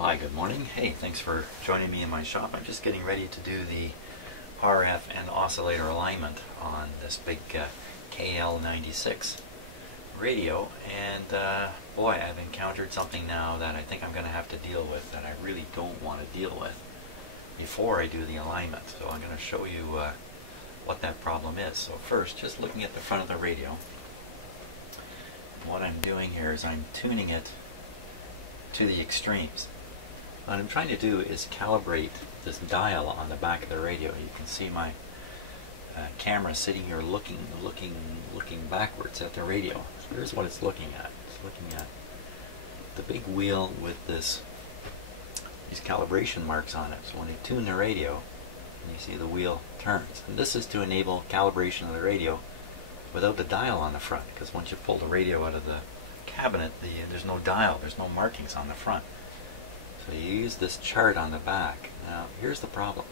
Hi, good morning. Hey, thanks for joining me in my shop. I'm just getting ready to do the RF and oscillator alignment on this big KL-96 radio, and boy, I've encountered something now that I think I'm going to have to deal with that I really don't want to deal with before I do the alignment. So I'm going to show you what that problem is. So first, just looking at the front of the radio, what I'm doing here is I'm tuning it to the extremes. What I'm trying to do is calibrate this dial on the back of the radio. You can see my camera sitting here looking backwards at the radio. So here's what it's looking at. It's looking at the big wheel with these calibration marks on it. So when you tune the radio, you see the wheel turns. And this is to enable calibration of the radio without the dial on the front, because once you pull the radio out of the cabinet, there's no dial, there's no markings on the front. So you use this chart on the back. Now here's the problem.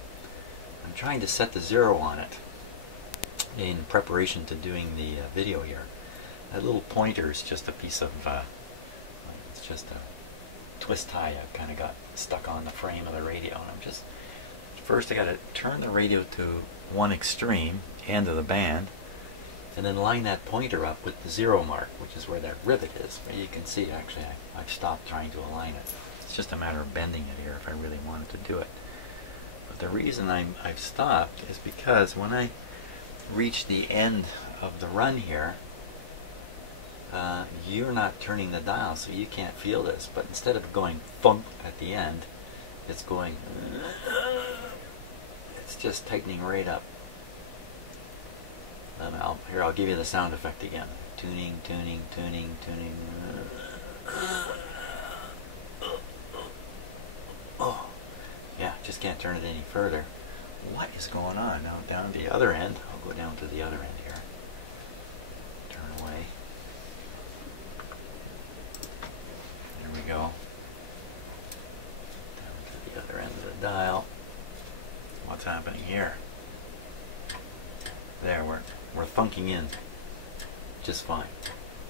I'm trying to set the 0 on it in preparation to doing the video here. That little pointer is just a piece of, it's just a twist tie I've kind of got stuck on the frame of the radio. And I'm just, first I got to turn the radio to one extreme, end of the band, and then line that pointer up with the 0 mark, which is where that rivet is. But you can see actually I've stopped trying to align it. It's just a matter of bending it here if I really wanted to do it. But the reason I've stopped is because when I reach the end of the run here, you're not turning the dial, so you can't feel this. But instead of going thump at the end, it's going, it's just tightening right up. And I'll give you the sound effect again. Tuning, tuning, tuning, tuning. Oh, yeah, just can't turn it any further. What is going on? Now down to the other end. I'll go down to the other end here. Turn away. There we go. Down to the other end of the dial. What's happening here? There, we're thunking in just fine.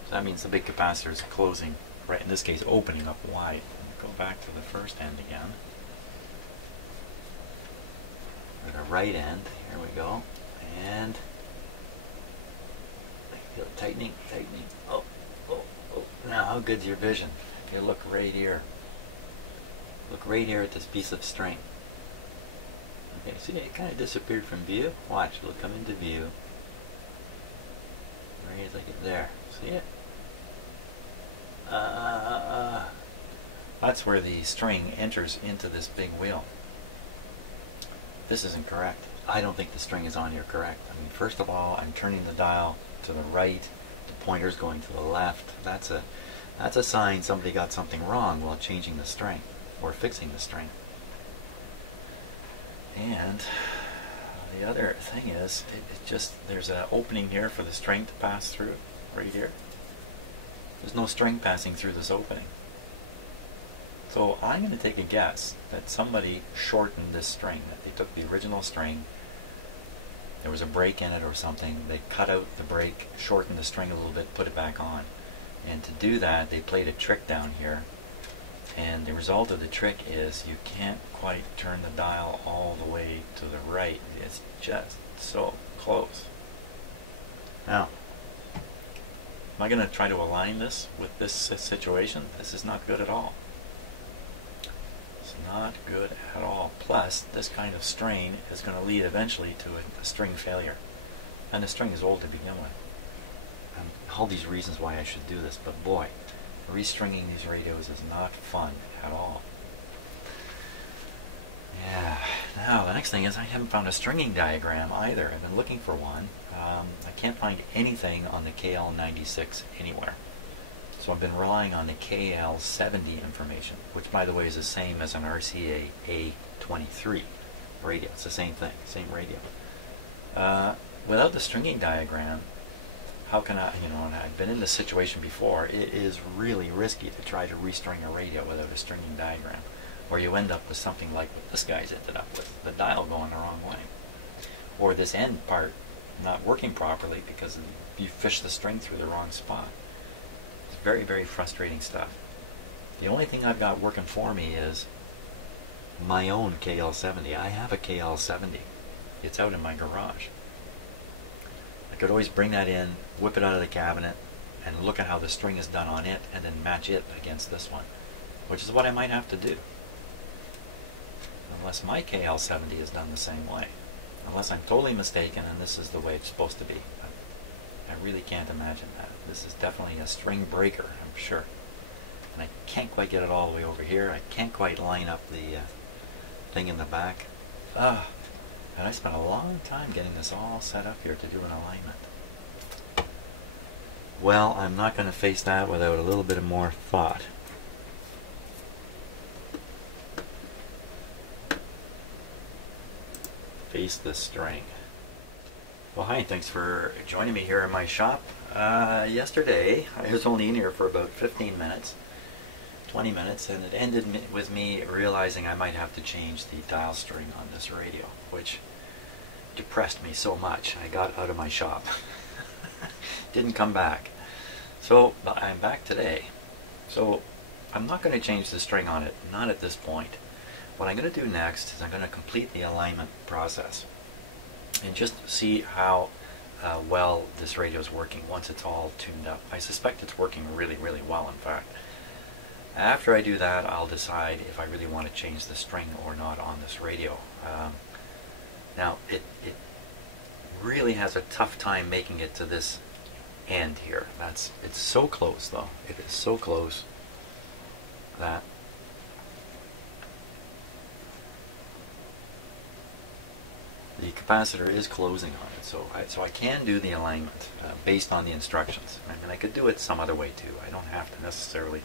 So that means the big capacitor is closing, right, in this case opening up wide. Go back to the first end again. At the right end, here we go. And I feel tightening, tightening. Oh, oh, oh. Now how good's your vision? You look right here. Look right here at this piece of string. Okay, see, it kind of disappeared from view. Watch, it'll come into view. Right as I get there. See it? That's where the string enters into this big wheel. This isn't correct. I don't think the string is on here correct. I mean, first of all, I'm turning the dial to the right. The pointer's going to the left. That's a sign somebody got something wrong while changing the string or fixing the string. And the other thing is, there's an opening here for the string to pass through, right here. There's no string passing through this opening. So I'm going to take a guess that somebody shortened this string, that they took the original string, there was a break in it or something, they cut out the break, shortened the string a little bit, put it back on. And to do that, they played a trick down here. And the result of the trick is you can't quite turn the dial all the way to the right. It's just so close. Now, am I going to try to align this with this situation? This is not good at all. It's not good at all. Plus, this kind of strain is going to lead eventually to a string failure. And the string is old to begin with. And all these reasons why I should do this, but boy, restringing these radios is not fun at all. Yeah, now the next thing is I haven't found a stringing diagram either. I've been looking for one. I can't find anything on the KL-96 anywhere. So I've been relying on the KL-70 information, which by the way is the same as an RCA A23 radio. It's the same thing, same radio. Without the stringing diagram, how can I, and I've been in this situation before, it is really risky to try to restring a radio without a stringing diagram, or you end up with something like what this guy's ended up with, the dial going the wrong way, or this end part not working properly because you fished the string through the wrong spot. It's very, very frustrating stuff. The only thing I've got working for me is my own KL-70. I have a KL-70. It's out in my garage. I could always bring that in, whip it out of the cabinet, and look at how the string is done on it, and then match it against this one, which is what I might have to do. Unless my KL-70 is done the same way. Unless I'm totally mistaken and this is the way it's supposed to be. I really can't imagine that. This is definitely a string breaker, I'm sure. And I can't quite get it all the way over here. I can't quite line up the thing in the back. And I spent a long time getting this all set up here to do an alignment. Well, I'm not going to face that without a little bit of more thought. Face this string. Well, hi, thanks for joining me here in my shop. Yesterday, I was only in here for about 15 minutes, 20 minutes, and it ended with me realizing I might have to change the dial string on this radio, which depressed me so much. I got out of my shop. Didn't come back. So, but I'm back today. So, I'm not going to change the string on it, not at this point. What I'm going to do next is I'm going to complete the alignment process and just see how well this radio is working once it's all tuned up. I suspect it's working really, really well, in fact. After I do that, I'll decide if I really want to change the string or not on this radio. Now, it really has a tough time making it to this end here. It's so close, though. It is so close that the capacitor is closing on it, so I can do the alignment based on the instructions. I mean, I could do it some other way too. I don't have to necessarily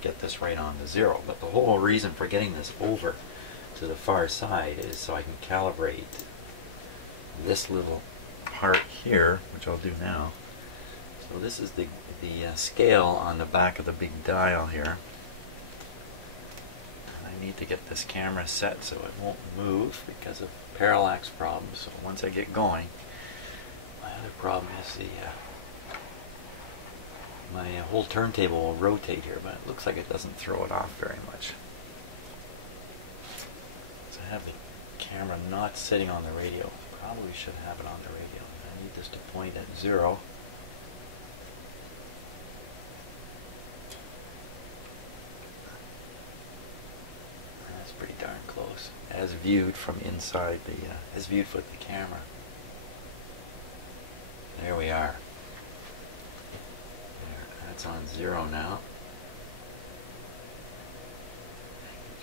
get this right on to 0, but the whole reason for getting this over to the far side is so I can calibrate this little part here, which I'll do now. So this is the scale on the back of the big dial here. I need to get this camera set so it won't move because of parallax problems. So once I get going, my other problem is my whole turntable will rotate here, but it looks like it doesn't throw it off very much. So I have the camera not sitting on the radio. Probably should have it on the radio. I need this to point at 0. Pretty darn close, as viewed from inside as viewed with the camera. There we are. There, that's on 0 now.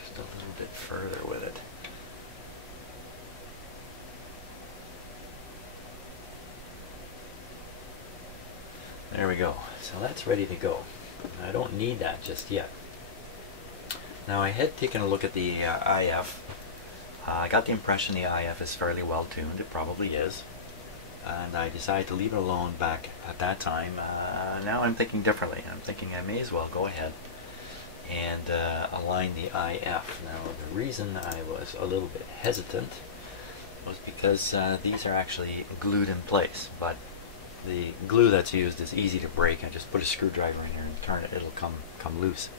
Just a little bit further with it. There we go. So that's ready to go. I don't need that just yet. Now, I had taken a look at the IF. I got the impression the IF is fairly well tuned. It probably is. And I decided to leave it alone back at that time. Now I'm thinking differently. I'm thinking I may as well go ahead and align the IF. Now, the reason I was a little bit hesitant was because these are actually glued in place. But the glue that's used is easy to break. I just put a screwdriver in here and turn it. It'll come loose.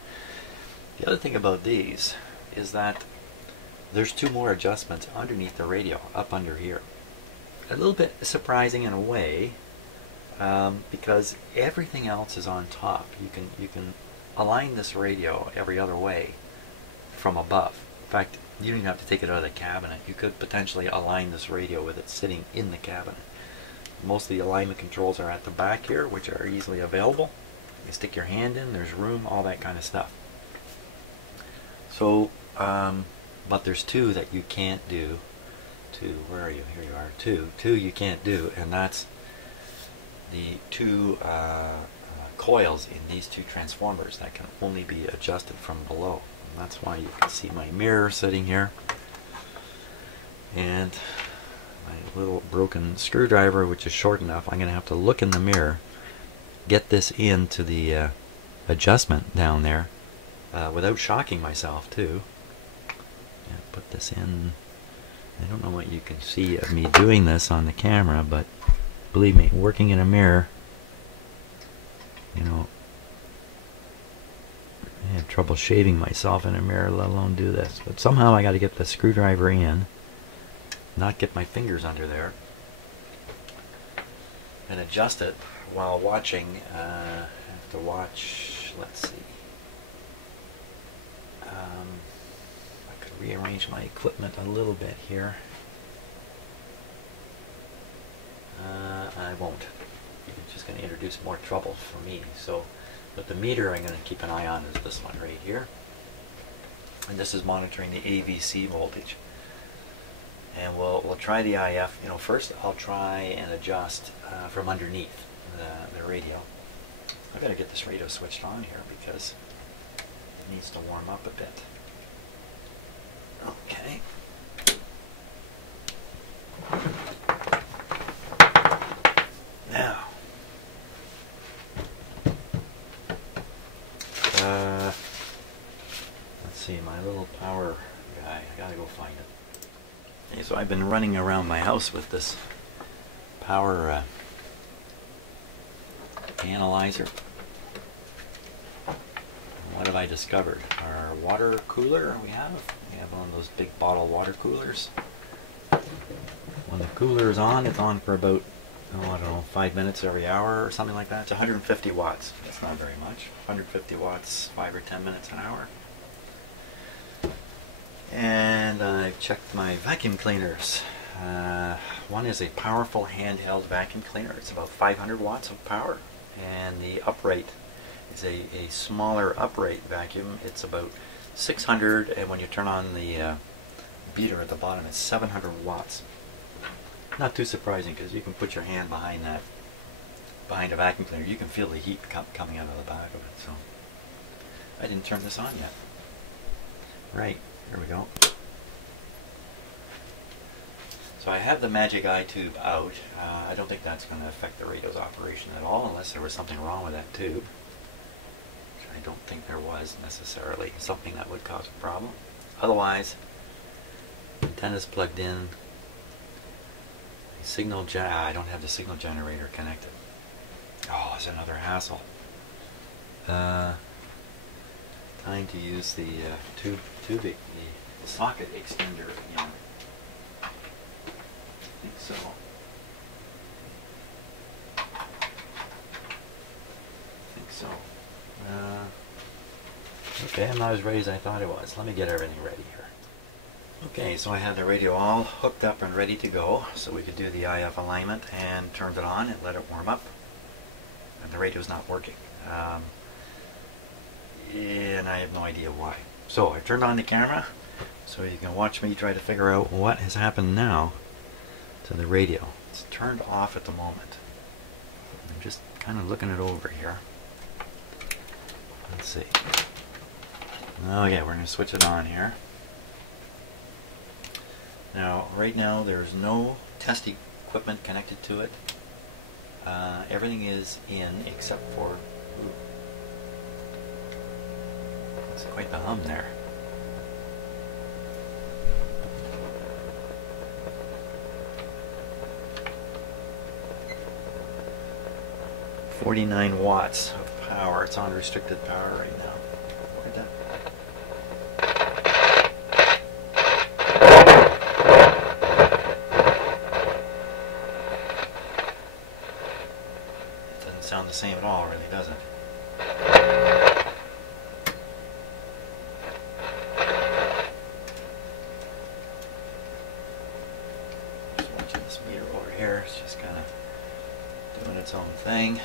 The other thing about these is that there's 2 more adjustments underneath the radio, up under here. A little bit surprising in a way, because everything else is on top. You can align this radio every other way from above. In fact, you don't even have to take it out of the cabinet. You could potentially align this radio with it sitting in the cabinet. Most of the alignment controls are at the back here, which are easily available. You stick your hand in, there's room, all that kind of stuff. So, but there's 2 that you can't do. 2, where are you? Here you are. 2 you can't do, and that's the 2 coils in these 2 transformers that can only be adjusted from below. And that's why you can see my mirror sitting here, and my little broken screwdriver, which is short enough. I'm going to have to look in the mirror, get this into the adjustment down there, without shocking myself too. Yeah, put this in. I don't know what you can see of me doing this on the camera, but believe me, working in a mirror, you know, I have trouble shaving myself in a mirror, let alone do this. But somehow I got to get the screwdriver in, not get my fingers under there, and adjust it while watching. I have to watch, let's see. I could rearrange my equipment a little bit here. I won't. It's just going to introduce more trouble for me. So, but the meter I'm going to keep an eye on is this one right here. And this is monitoring the AVC voltage. And we'll try the IF. You know, first I'll try and adjust from underneath the radio. I've got to get this radio switched on here because it needs to warm up a bit. Okay. Now, let's see, my little power guy, I gotta go find it. Okay, so I've been running around my house with this power analyzer. What have I discovered? Our water cooler we have one of those big bottle water coolers. When the cooler is on, it's on for about, oh, I don't know, 5 minutes every hour or something like that. It's 150 watts. That's not very much. 150 watts, 5 or 10 minutes an hour. And I've checked my vacuum cleaners. One is a powerful handheld vacuum cleaner. It's about 500 watts of power. And the upright is a smaller upright vacuum. It's about 600, and when you turn on the beater at the bottom, it's 700 watts. Not too surprising, because you can put your hand behind a vacuum cleaner. You can feel the heat coming out of the back of it. So I didn't turn this on yet. Right, here we go. So I have the Magic Eye tube out. I don't think that's going to affect the radio's operation at all, unless there was something wrong with that tube. Which I don't think there was necessarily. Something that would cause a problem. Otherwise, antenna's plugged in. I don't have the signal generator connected. Oh, it's another hassle. Time to use the the socket extender again. I think so. Okay, I'm not as ready as I thought it was. Let me get everything ready here. Okay, so I had the radio all hooked up and ready to go, so we could do the IF alignment, and turned it on and let it warm up. And the radio's not working. And I have no idea why. So I turned on the camera, so you can watch me try to figure out what has happened now to the radio. It's turned off at the moment. I'm just kind of looking it over here. Let's see. Okay, we're going to switch it on here. Now, right now there's no test equipment connected to it. Everything is in except for... Ooh, that's quite the hum there. $49 watts of power. It's on restricted power right now. Where'd that... sound the same at all, really, does it? Just watching this meter over here. It's just kind of doing its own thing.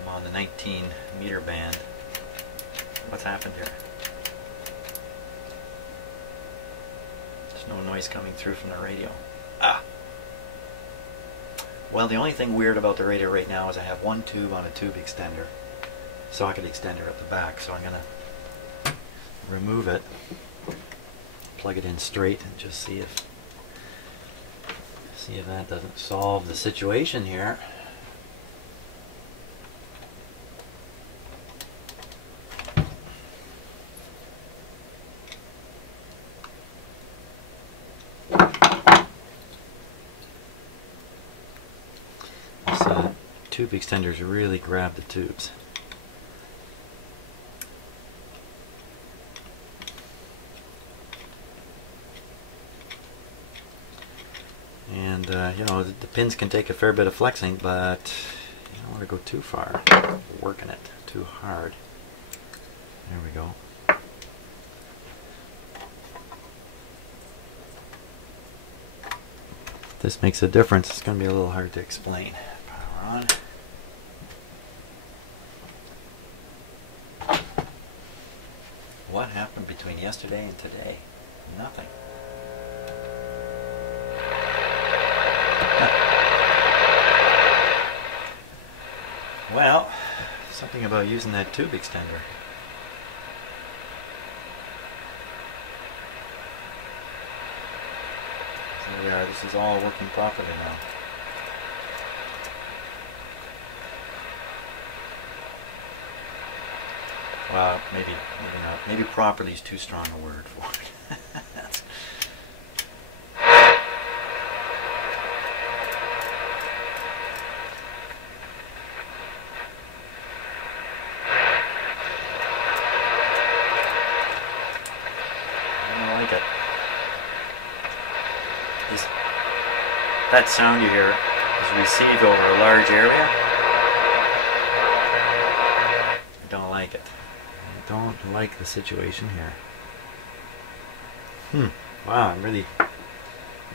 I'm on the 19 meter band. What's happened here? There's no noise coming through from the radio. Ah! Well, the only thing weird about the radio right now is I have one tube on a tube extender, socket extender at the back, so I'm going to remove it, plug it in straight, and just see if that doesn't solve the situation here. Tube extenders really grab the tubes. And you know, the pins can take a fair bit of flexing, but you don't want to go too far, working it too hard. There we go. This makes a difference. It's going to be a little hard to explain. Power on. What happened between yesterday and today? Nothing. Well, something about using that tube extender. There we are. This is all working properly now. Well, maybe not. Maybe properly is too strong a word for it. That's I don't like it. That sound you hear is received over a large area. I don't like it. I don't like the situation here. Wow, I'm really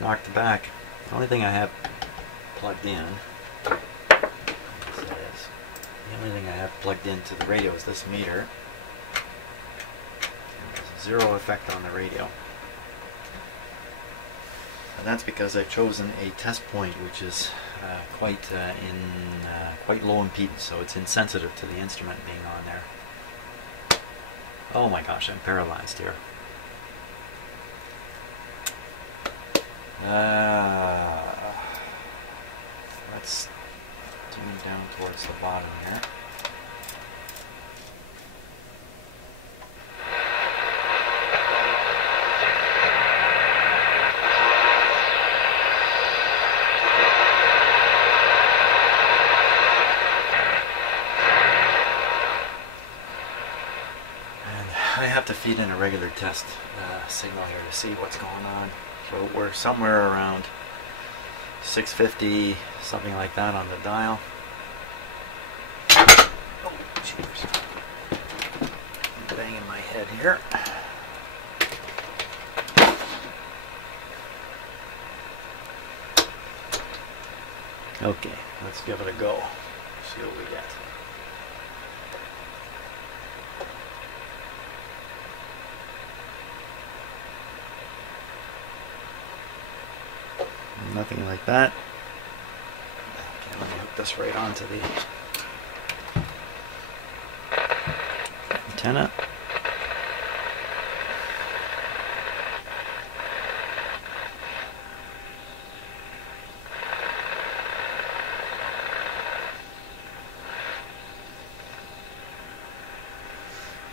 knocked back. The only thing I have plugged in into the radio is this meter. There's zero effect on the radio. And that's because I've chosen a test point which is quite low impedance, so it's insensitive to the instrument being on there. Oh my gosh, I'm paralyzed here. Let's tune down towards the bottom here. I have to feed in a regular test signal here to see what's going on. So we're somewhere around 650, something like that on the dial. Oh, cheers. I'm banging my head here. Okay, let's give it a go. See what we get. Nothing like that. Okay, let me hook this right onto the antenna.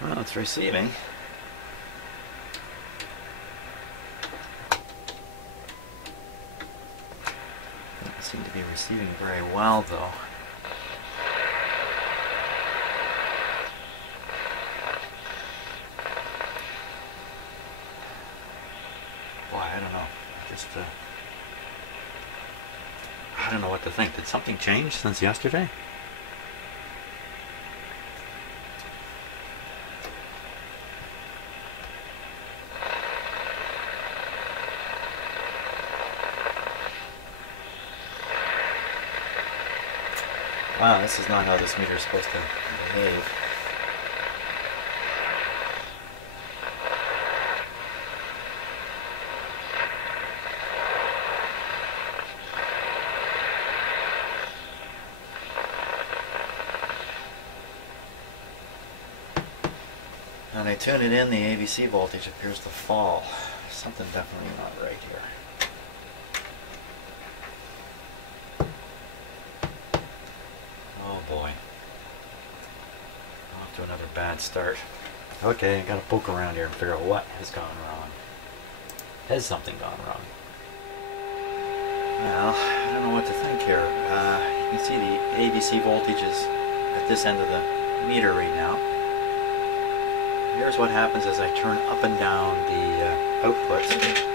Well, it's receiving. Seem to be receiving very well, though. Boy, I don't know. Just I don't know what to think. Did something change since yesterday? Wow, this is not how this meter is supposed to behave. When I tune it in, the AVC voltage appears to fall. Something definitely not right here. Boy. Off to another bad start. Okay, I gotta poke around here and figure out what has gone wrong. Has something gone wrong? Well, I don't know what to think here. You can see the AVC voltage is at this end of the meter right now. Here's what happens as I turn up and down the outputs.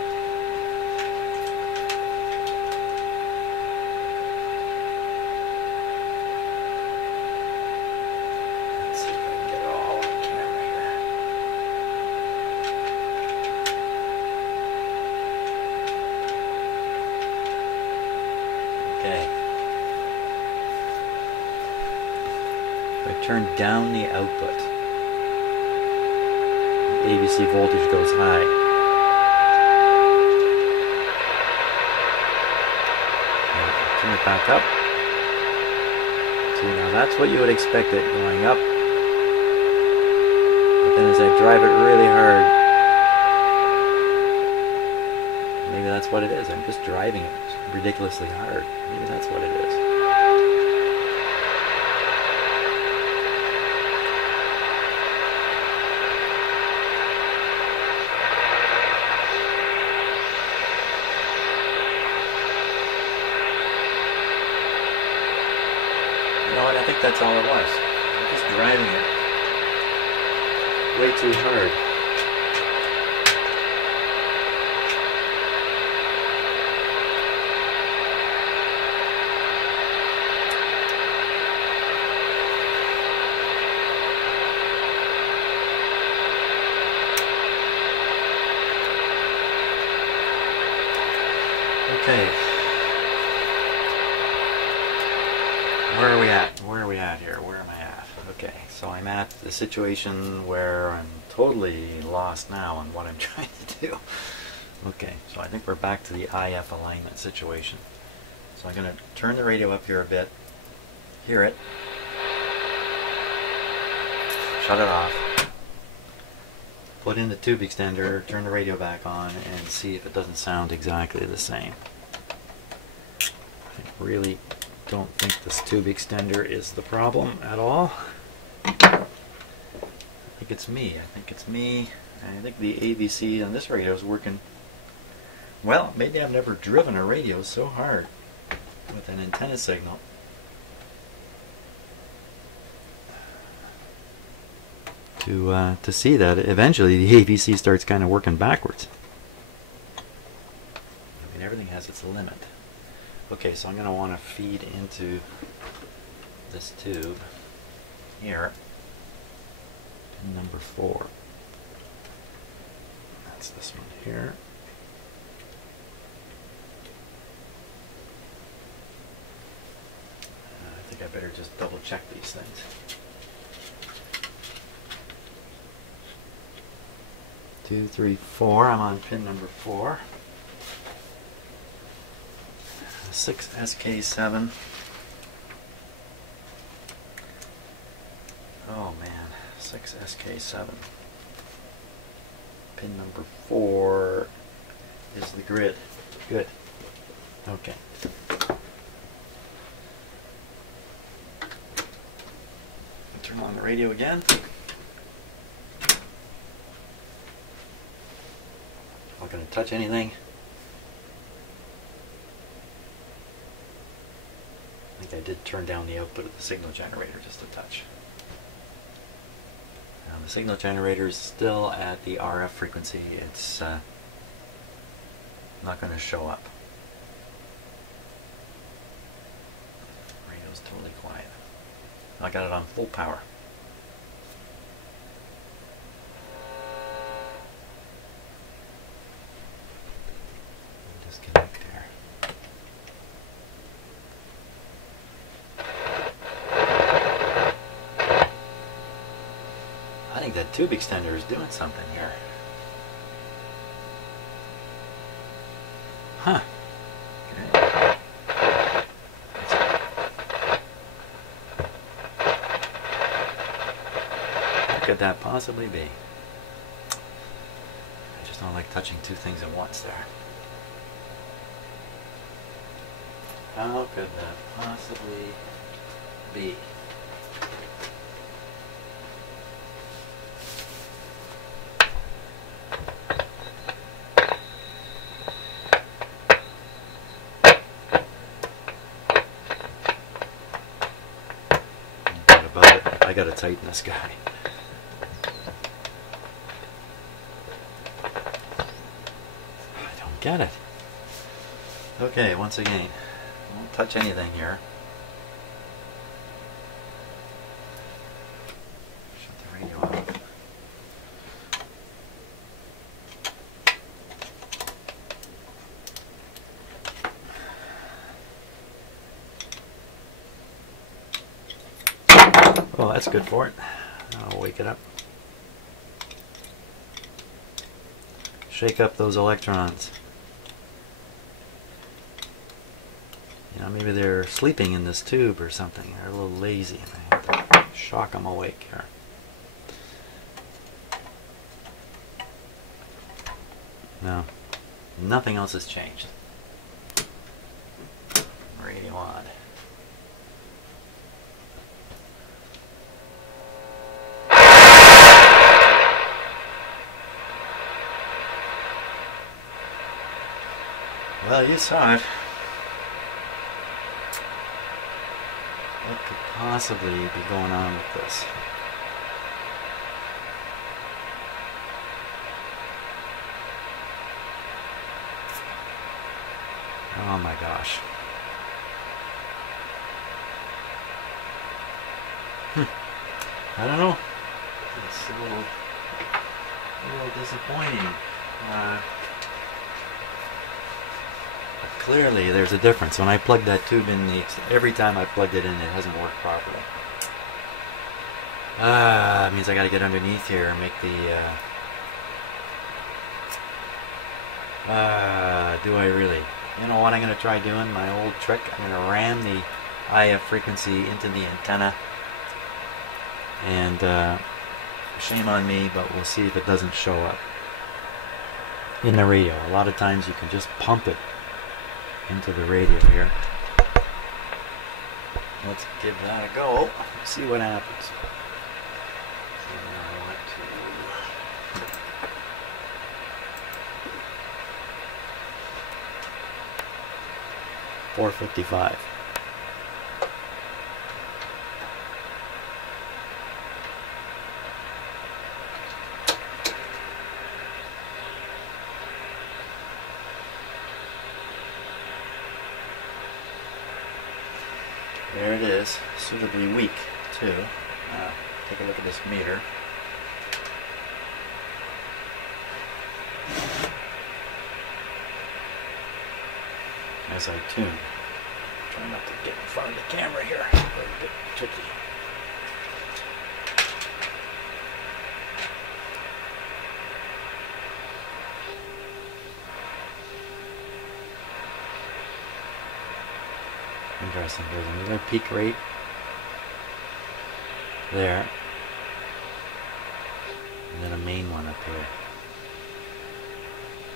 turn down the output. The ABC voltage goes high. Turn it back up. See, now that's what you would expect it going up. But then as I drive it really hard, maybe that's what it is. I'm just driving it ridiculously hard. Maybe that's what it is. You know what? I think that's all it was. I'm just driving it way too hard. Okay. Where are we at? Where are we at here? Where am I at? Okay, so I'm at the situation where I'm totally lost now on what I'm trying to do. Okay, so I think we're back to the IF alignment situation. So I'm going to turn the radio up here a bit, hear it, shut it off, put in the tube extender, turn the radio back on, and see if it doesn't sound exactly the same. I really don't think this tube extender is the problem at all. I think it's me. I think the ABC on this radio is working well. Maybe I've never driven a radio so hard with an antenna signal. To see that eventually the ABC starts kind of working backwards. I mean, everything has its limit. Okay, so I'm going to want to feed into this tube here, pin number 4. That's this one here. I think I better just double check these things. 2, 3, 4. I'm on pin number 4. 6SK7. Oh man, 6SK7. Pin number 4 is the grid. Good. Okay. Turn on the radio again. Not going to touch anything. I think I did turn down the output of the signal generator just a touch. Now the signal generator is still at the RF frequency. It's not going to show up. Radio's totally quiet. I got it on full power. Disconnect there. I think that tube extender is doing something here. Huh. Okay. What could that possibly be? I just don't like touching two things at once there. How could that possibly be? I gotta tighten this guy. I don't get it. Okay, once again, I won't touch anything here. Shut the radio off. Oh, go. That's good for it. I'll wake it up. Shake up those electrons. You know, maybe they're sleeping in this tube or something. They're a little lazy, and I have to shock them awake here. No, nothing else has changed. Radio on. Well, you saw it. What could possibly be going on with this? Oh my gosh. I don't know. It's a little disappointing. Clearly there's a difference. When I plug that tube in, every time I plugged it in, it hasn't worked properly. It means I got to get underneath here and make the... do I really? You know what I'm going to try doing? My old trick. I'm going to ram the IF frequency into the antenna. And shame on me, but we'll see if it doesn't show up in the radio. A lot of times you can just pump it into the radio here. Let's give that a go. See what happens. So now I want to 455. There it is, suitably weak too. Take a look at this meter. As I tune. Try not to get in front of the camera here. A bit tricky. Interesting. There's another peak rate there, and then a main one up here.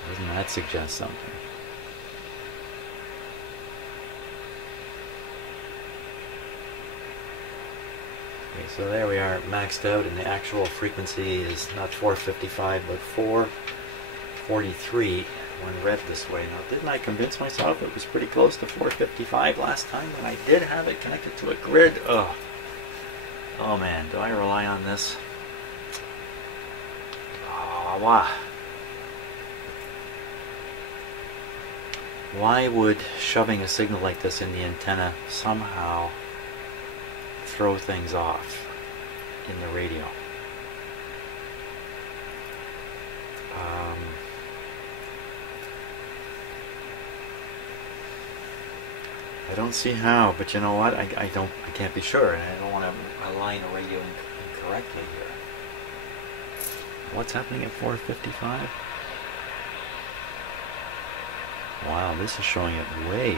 Doesn't that suggest something? Okay, so there we are, maxed out, and the actual frequency is not 455 but 443 when read this way. Now, didn't I convince myself it was pretty close to 455 last time when I did have it connected to a grid? Oh man, do I rely on this? Oh, wow. Why would shoving a signal like this in the antenna somehow throw things off in the radio? I don't see how, but you know what? I can't be sure, and I don't want to align a radio incorrectly here. What's happening at 455? Wow, this is showing it way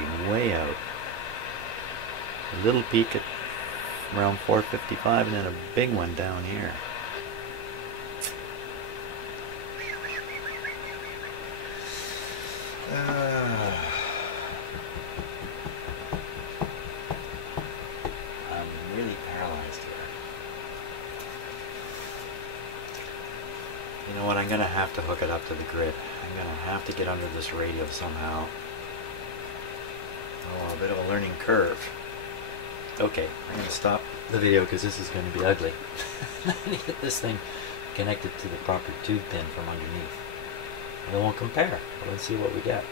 out. A little peak at around 455, and then a big one down here. I'm really paralyzed here. You know what? I'm going to have to hook it up to the grid. I'm going to have to get under this radio somehow. Oh, a bit of a learning curve. Okay, I'm going to stop the video because this is going to be ugly. I need to get this thing connected to the proper tube pin from underneath. And then we'll compare. Let's see what we get.